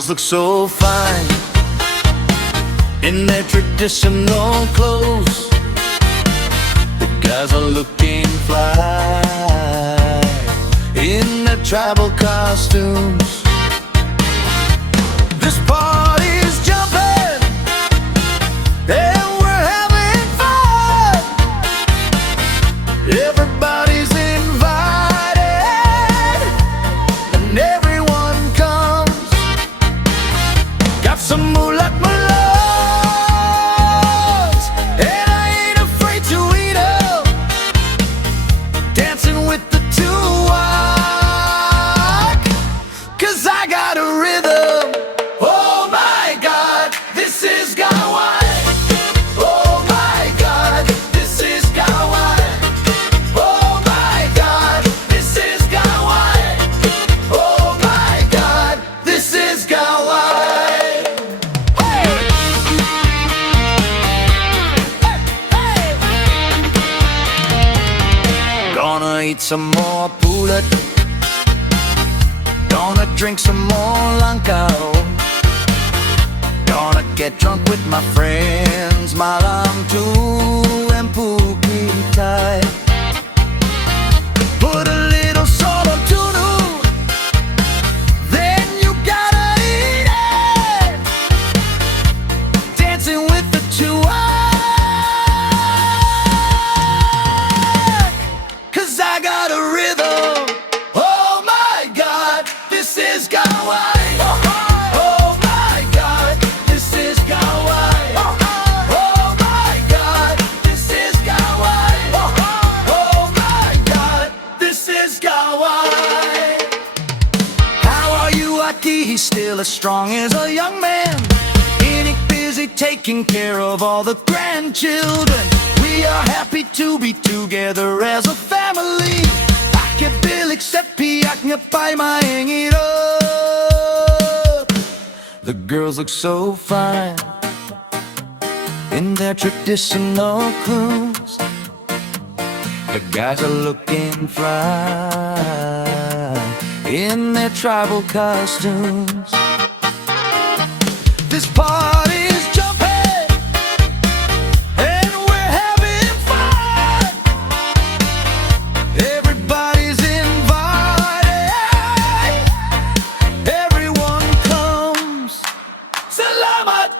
girls look so fine in their traditional clothes. The guys are looking fly in their tribal costumes. This party's jumping and we're having fun. Everybody's invited and everyone comes. Got some mulak malons and I ain't afraid to eat 'em. Dancing with the tuwak, 'cause I got a rhythm. Oh my God, this is Gawai. Oh my God, this is Gawai. Oh my God, this is Gawai. Oh my God, this is Gawai. Hey! Hey! Gonna eat some more pulut. Gonna drink some more langkau. Gonna get drunk with my friends, malam tu and pukitai. Put a little salt on tunu, then you gotta eat it. Dancing with the tuwak, 'cause I got a rhythm. Oh my God, this is Gawai. Oh my God, this is Gawai. Oh my God, this is Gawai. Oh my God, this is Gawai. How are you, Aki? He's still as strong as a young man. Inik busy taking care of all the grandchildren. We are happy to be together as a family. Akibilik sepiak ngepay maingit up. The girls look so fine in their traditional clothes. The guys are looking fly in their tribal costumes. This party's jumping and we're having fun. Everybody's invited. Everyone comes. Selamat